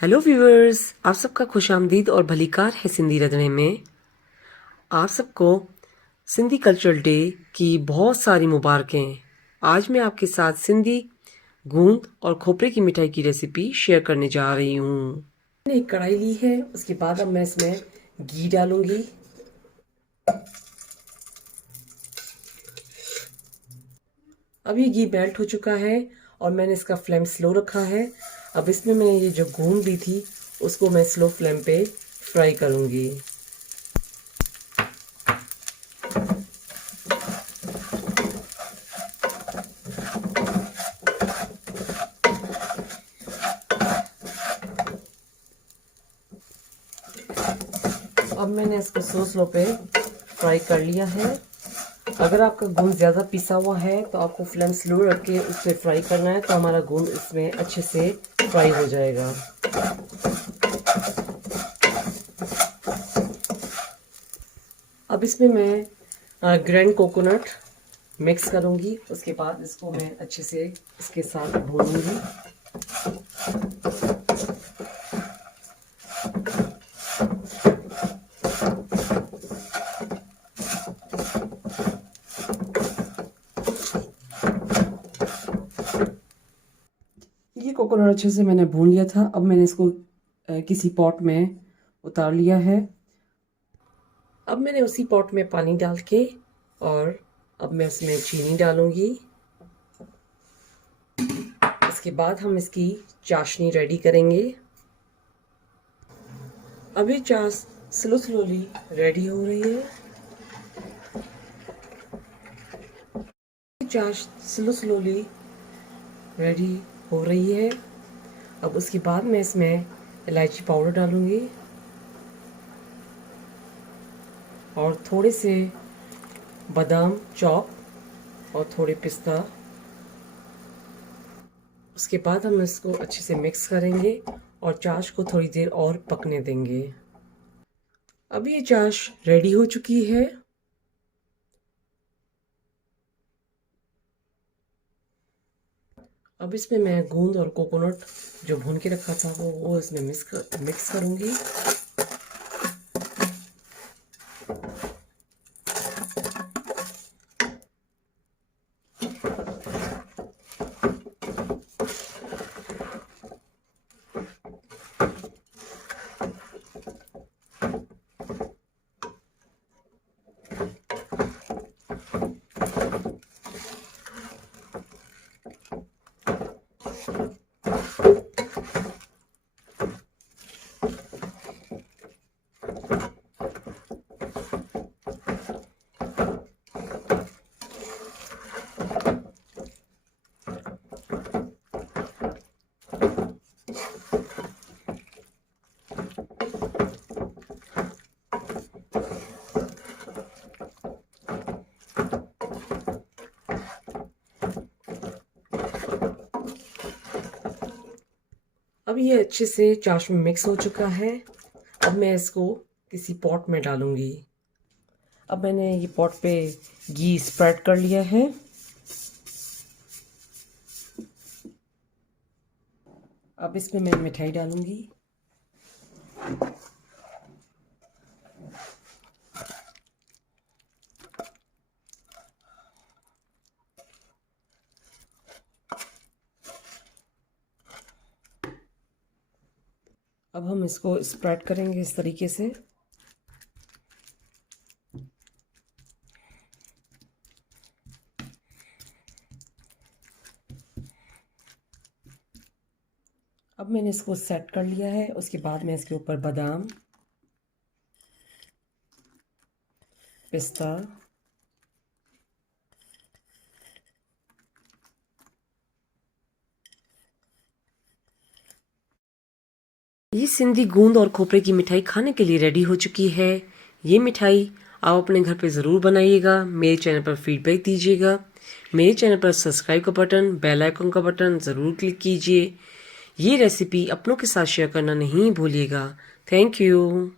Hello viewers, आप सबका खुश आमदीद और भलीकार है सिंधी रंधणे में। आप सबको सिंधी कल्चरल डे की बहुत सारी मुबारकें। आज मैं आपके साथ सिंधी गूंद और खोपरे की मिठाई की रेसिपी शेयर करने जा रही हूँ। मैंने एक कढ़ाई ली है, उसके बाद अब मैं इसमें घी डालूंगी। अब ये घी मेल्ट हो चुका है और मैंने इसका फ्लेम स्लो रखा है। अब इसमें मैं ये जो गूंद ली थी उसको मैं स्लो फ्लेम पे फ्राई करूंगी। अब मैंने इसको स्लो पे फ्राई कर लिया है। अगर आपका गूंद ज़्यादा पिसा हुआ है तो आपको फ्लेम स्लो रख के उस पर फ्राई करना है, तो हमारा गूंद इसमें अच्छे से फ्राई हो जाएगा। अब इसमें मैं ग्रैंड कोकोनट मिक्स करूंगी। उसके बाद इसको मैं अच्छे से इसके साथ भूनूंगी। ये कोकोनट अच्छे से मैंने भून लिया था। अब मैंने इसको किसी पॉट में उतार लिया है। अब मैंने उसी पॉट में पानी डाल के और अब मैं इसमें चीनी डालूंगी। इसके बाद हम इसकी चाशनी रेडी करेंगे। अभी चाश स्लोली रेडी हो रही है। चाश स्लोली रेडी हो रही है। अब उसके बाद मैं इसमें इलायची पाउडर डालूंगी और थोड़े से बादाम चॉप और थोड़े पिस्ता। उसके बाद हम इसको अच्छे से मिक्स करेंगे और चाश को थोड़ी देर और पकने देंगे। अब ये चाश रेडी हो चुकी है। अब इसमें मैं गूंद और कोकोनट जो भून के रखा था वो इसमें मिक्स करूंगी। अब ये अच्छे से चाश में मिक्स हो चुका है। अब मैं इसको किसी पॉट में डालूंगी। अब मैंने ये पॉट पे घी स्प्रेड कर लिया है। अब इसमें मैं मिठाई डालूंगी। अब हम इसको स्प्रेड करेंगे इस तरीके से। अब मैंने इसको सेट कर लिया है। उसके बाद मैं इसके ऊपर बादाम, पिस्ता, ये सिंधी गूंद और खोपरे की मिठाई खाने के लिए रेडी हो चुकी है। ये मिठाई आप अपने घर पे ज़रूर बनाइएगा। मेरे चैनल पर फीडबैक दीजिएगा। मेरे चैनल पर सब्सक्राइब का बटन, बेल आइकन का बटन ज़रूर क्लिक कीजिए। ये रेसिपी अपनों के साथ शेयर करना नहीं भूलिएगा। Thank you.